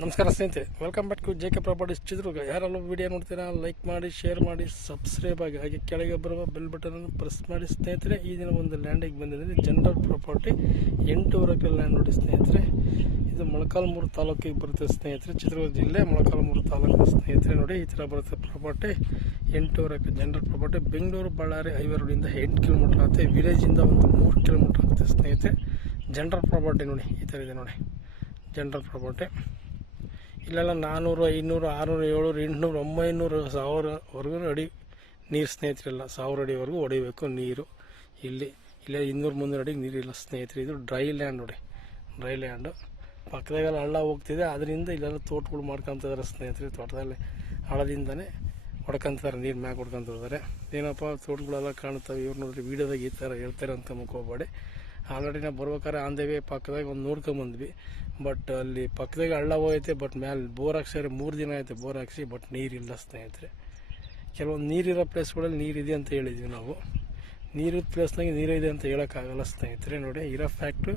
ನಮಸ್ಕಾರ ಸ್ನೇಹಿತರೆ, welcome back to J K properties Chitradurga. ಯಾರೆಲ್ಲ ವಿಡಿಯೋ ನೋಡ್ತೀರಾ ಲೈಕ್ ಮಾಡಿ, ಶೇರ್ ಮಾಡಿ, ಸಬ್ಸ್ಕ್ರೈಬ್ ಆಗಿ, ಹಾಗೆ ಕೆಳಗೆ ಬರುವ ಬೆಲ್ ಬಟನನ್ನು ಪ್ರೆಸ್ ಮಾಡಿ. ಸ್ನೇಹಿತರೆ, ಈ ದಿನ ಒಂದು ಲ್ಯಾಂಡಿಗೆ ಬಂದಿದ್ದೀನಿ. ಜನರಲ್ ಪ್ರಾಪರ್ಟಿ 8 ಎಕರೆ ಲ್ಯಾಂಡ್ ನೋಡಿ ಸ್ನೇಹಿತರೆ. ಇದು ಮೊಳಕಾಲ್ಮೂರು ತಾಲೂಕಿಗೆ ಬರುತ್ತೆ ಸ್ನೇಹಿತರೆ. ಚಿತ್ರದುರ್ಗ ಜಿಲ್ಲೆ ಮೊಳಕಾಲ್ಮೂರು ತಾಲೂಕು ಸ್ನೇಹಿತರೆ. ನೋಡಿ ಈ ಥರ ಬರುತ್ತೆ property. 8 acre general property. Bengaluru Ballari highway ರೋಡಿಂದ 8 ಕಿಲೋಮೀಟರ್ ಆಗುತ್ತೆ. ವಿಲೇಜಿಂದ ಒಂದು 3 ಕಿಲೋಮೀಟರ್ ಆಗುತ್ತೆ ಸ್ನೇಹಿತರೆ. ಜನರಲ್ ಪ್ರಾಪರ್ಟಿ ನೋಡಿ ಈ ಥರ ಇದೆ ನೋಡಿ ಜನರಲ್ ಪ್ರಾಪರ್ಟಿ. ಇಲ್ಲೆಲ್ಲ 400, 500, 600, 700, 800, 900, 1000ವರೆಗೂ ಅಡಿ ನೀರು ಸ್ನೇಹಿತರೆಲ್ಲ. 1000 ಅಡಿವರೆಗೂ ಹೊಡಿಬೇಕು ನೀರು. ಇಲ್ಲೇ 200, 300 ಅಡಿಗೆ ನೀರಿಲ್ಲ ಸ್ನೇಹಿತರೆ. ಇದು ಡ್ರೈ ಲ್ಯಾಂಡ್ ನೋಡಿ, ಡ್ರೈ ಲ್ಯಾಂಡು. ಪಕ್ಕದಾಗೆಲ್ಲ ಹಳ್ಳ ಹೋಗ್ತಿದೆ, ಅದರಿಂದ ಇಲ್ಲೆಲ್ಲ ತೋಟಗಳು ಮಾಡ್ಕೊತಿದ್ದಾರೆ ಸ್ನೇಹಿತರೆ. ತೋಟದಲ್ಲಿ ಹಳ್ಳದಿಂದನೇ ಹೊಡ್ಕೊಂತಾರೆ, ನೀರು ಮ್ಯಾಗ ಹೊಡ್ಕೊಂತಿದ್ದಾರೆ. ಏನಪ್ಪ ತೋಟಗಳೆಲ್ಲ ಕಾಣ್ತವೆ, ಇವ್ರು ನೋಡ್ರಿ ವೀಡಿಯೋದಾಗ ಈ ಥರ ಹೇಳ್ತಾರೆ ಅಂತ ಮುಕ್ಕೋಬೇಡಿ. ಆಲ್ರೆಡಿ ನಾವು ಬರ್ಬೇಕಾದ್ರೆ ಆಂದೇವೆ ಪಕ್ಕದಾಗ ಒಂದು ನೋಡ್ಕೊಂಬಂದ್ವಿ. ಬಟ್ ಅಲ್ಲಿ ಪಕ್ಕದಾಗ ಹಳ್ಳ ಹೋಗೈತೆ, ಬಟ್ ಮ್ಯಾಲೆ ಬೋರ್ ಹಾಕ್ಸಿದ್ರೆ 3 ದಿನ ಆಯ್ತು ಬೋರ್ ಹಾಕ್ಸಿ, ಬಟ್ ನೀರಿಲ್ಲ ಸ್ನೇಹಿತರೆ. ಕೆಲವೊಂದು ನೀರಿರೋ ಪ್ಲೇಸ್ಗಳಲ್ಲಿ ನೀರಿದೆ ಅಂತ ಹೇಳಿದ್ವಿ ನಾವು. ನೀರಿದ ಪ್ಲೇಸ್ನಾಗೆ ನೀರಿದೆ ಅಂತ ಹೇಳೋಕ್ಕಾಗಲ್ಲ ಸ್ನೇಹಿತರೆ. ನೋಡಿ ಇರೋ ಫ್ಯಾಕ್ಟ್ರು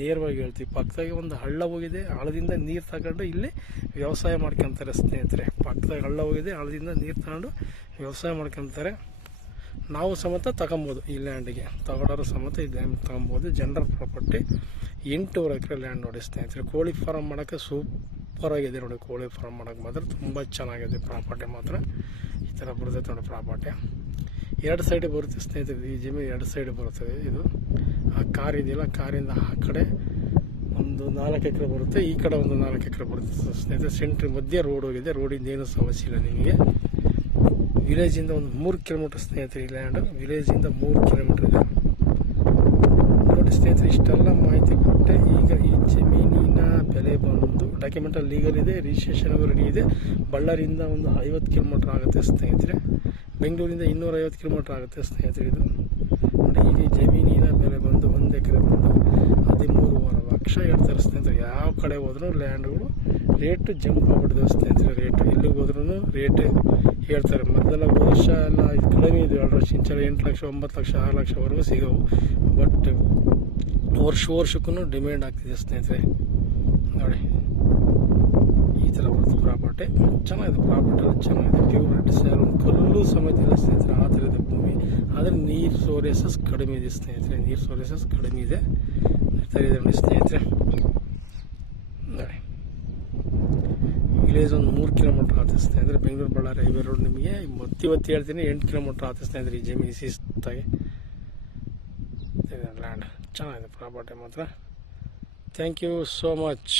ನೇರವಾಗಿ ಹೇಳ್ತೀವಿ. ಪಕ್ಕದಾಗೆ ಒಂದು ಹಳ್ಳ ಹೋಗಿದೆ, ಹಳ್ಳದಿಂದ ನೀರು ತಗೊಂಡು ಇಲ್ಲಿ ವ್ಯವಸಾಯ ಮಾಡ್ಕೊತಾರೆ ಸ್ನೇಹಿತರೆ. ಪಕ್ಕದಾಗ ಹಳ್ಳ ಹೋಗಿದೆ, ಹಳ್ಳದಿಂದ ನೀರು ತಗೊಂಡು ವ್ಯವಸಾಯ ಮಾಡ್ಕೊತಾರೆ. ನಾವು ಸಮೇತ ತಗೊಬೋದು ಈ ಲ್ಯಾಂಡಿಗೆ, ತಗೊಳ್ಳೋರು ಸಮೇತ ಈ ಲ್ಯಾಂಡ್ ತಗೊಬೋದು. ಜನರಲ್ ಪ್ರಾಪರ್ಟಿ 8 ಎಕರೆ ಲ್ಯಾಂಡ್ ನೋಡಿ ಸ್ನೇಹಿತರೆ. ಕೋಳಿ ಫಾರಮ್ ಮಾಡೋಕ್ಕೆ ಸೂಪರ್ ಆಗಿದೆ ನೋಡಿ. ಕೋಳಿ ಫಾರಮ್ ಮಾಡೋಕ್ಕೆ ಮಾತ್ರ ತುಂಬ ಚೆನ್ನಾಗಿದೆ ಪ್ರಾಪರ್ಟಿ ಮಾತ್ರ. ಈ ಥರ ಬರ್ತೈತೆ ನೋಡಿ ಪ್ರಾಪರ್ಟಿ. 2 ಸೈಡ್ ಬರುತ್ತೆ ಸ್ನೇಹಿತರೆ. ಈ ಜಮೀನು 2 ಸೈಡ್ ಬರ್ತದೆ. ಇದು ಆ ಕಾರ್ ಇದೆಯಲ್ಲ, ಕಾರಿಂದ ಆ ಕಡೆ ಒಂದು 4 ಎಕರೆ ಬರುತ್ತೆ, ಈ ಕಡೆ ಒಂದು 4 ಎಕರೆ ಬರುತ್ತೆ ಸ್ನೇಹಿತರೆ. ಸೆಂಟ್ರ್ ಮಧ್ಯೆ ರೋಡ್ ಹೋಗಿದೆ, ರೋಡಿಂದ ಏನೂ ಸಮಸ್ಯೆ ಇಲ್ಲ ನಿಮಗೆ. ವಿಲೇಜಿಂದ ಒಂದು 3 ಕಿಲೋಮೀಟರ್ ಸ್ನೇಹಿತರೆ. ಈ ಲ್ಯಾಂಡು ವಿಲೇಜಿಂದ 3 ಕಿಲೋಮೀಟರ್ ಇದೆ ನೋಡಿ ಸ್ನೇಹಿತರೆ. ಇಷ್ಟೆಲ್ಲ ಮಾಹಿತಿ ಕೊಟ್ಟೆ. ಈಗ ಈ ಜಮೀನಿನ ಬೆಲೆ ಬಂದು ಡಾಕ್ಯುಮೆಂಟಲ್ಲಿ ಲೀಗಲ್ ಇದೆ, ರಿಜಿಸ್ಟ್ರೇಷನ್ ರೆಡಿ ಇದೆ. ಬಳ್ಳಾರಿಯಿಂದ ಒಂದು 50 ಕಿಲೋಮೀಟರ್ ಆಗುತ್ತೆ ಸ್ನೇಹಿತರೆ. ಬೆಂಗಳೂರಿಂದ 250 ಕಿಲೋಮೀಟರ್ ಆಗುತ್ತೆ ಸ್ನೇಹಿತರೆ. ಇದು ನೋಡಿ, ಈಗ ಈ ಜಮೀನಿನ ಬೆಲೆ ಬಂದು 1 ಎಕರೆ ಬಂದು 13.5 ಲಕ್ಷ ಹೇಳ್ತಾರೆ ಸ್ನೇಹಿತರೆ. ಯಾವ ಕಡೆ ಹೋದ್ರೂ ಲ್ಯಾಂಡ್ಗಳು ರೇಟು ಜಂಪ್ ಆಗ್ಬಿಟ್ಟಿದೆ ಸ್ನೇಹಿತರೆ. ರೇಟು ಎಲ್ಲಿಗೆ ಹೋದ್ರೂ ರೇಟ್ ಹೇಳ್ತಾರೆ. ಮೊದಲೆಲ್ಲ ವರ್ಷ ಎಲ್ಲ ಕಡಿಮೆ ಇದು 2 ವರ್ಷ ಇಂಚೆಲ್ಲ 8 ಲಕ್ಷ, 9 ಲಕ್ಷ, 6 ಲಕ್ಷವರೆಗೂ ಸಿಗೋವು. ಬಟ್ ವರ್ಷಕ್ಕೂ ಡಿಮ್ಯಾಂಡ್ ಆಗ್ತಿದೆ ಸ್ನೇಹಿತರೆ. ನೋಡಿ ಈ ಥರ ಬರುತ್ತೆ ಪ್ರಾಪರ್ಟಿ. ಚೆನ್ನಾಗಿದೆ ಪ್ರಾಪರ್ಟಿ, ಎಲ್ಲ ಚೆನ್ನಾಗಿದೆ. ಪ್ಯೂರ್ ರೆಡ್ ಸ್ಯಾಲ್, ಒಂದು ಕಲ್ಲು ಸಮೇತ ಇಲ್ಲ ಸ್ನೇಹಿತರೆ. ಆ ಥರ ಇದೆ ಭೂಮಿ. ಆದರೆ ನೀರು ಸೋರಿಯಸಸ್ ಕಡಿಮೆ ಇದೆ ಸ್ನೇಹಿತರೆ. ನೀರು ಸೋರಿಯಸಸ್ ಕಡಿಮೆ ಇದೆ. ಈ ಥರ ಇದೆ ನೋಡಿ ಸ್ನೇಹಿತರೆ. ನೋಡಿ ವಿಲೇಜ್ ಒಂದು 3 ಕಿಲೋಮೀಟರ್ ಆಗುತ್ತೆ ಸ್ನೇಹಿತರೆ. ಬೆಂಗಳೂರು ಬಳ್ಳಾರಿ ಹೈವೇ ರೋಡ್ ನಿಮಗೆ ಒತ್ತಿ ಹೇಳ್ತೀನಿ 8 ಕಿಲೋಮೀಟರ್ ಆಗುತ್ತೆ ಸ್ನೇಹಿತರೆ. ಈ ಜಮೀನು ಶಿಸ್ತಾಗಿ ಲ್ಯಾಂಡ್ ಚೆನ್ನಾಗಿದೆ ಪ್ರಾಪರ್ಟಿ ಮಾತ್ರ. Thank you so much.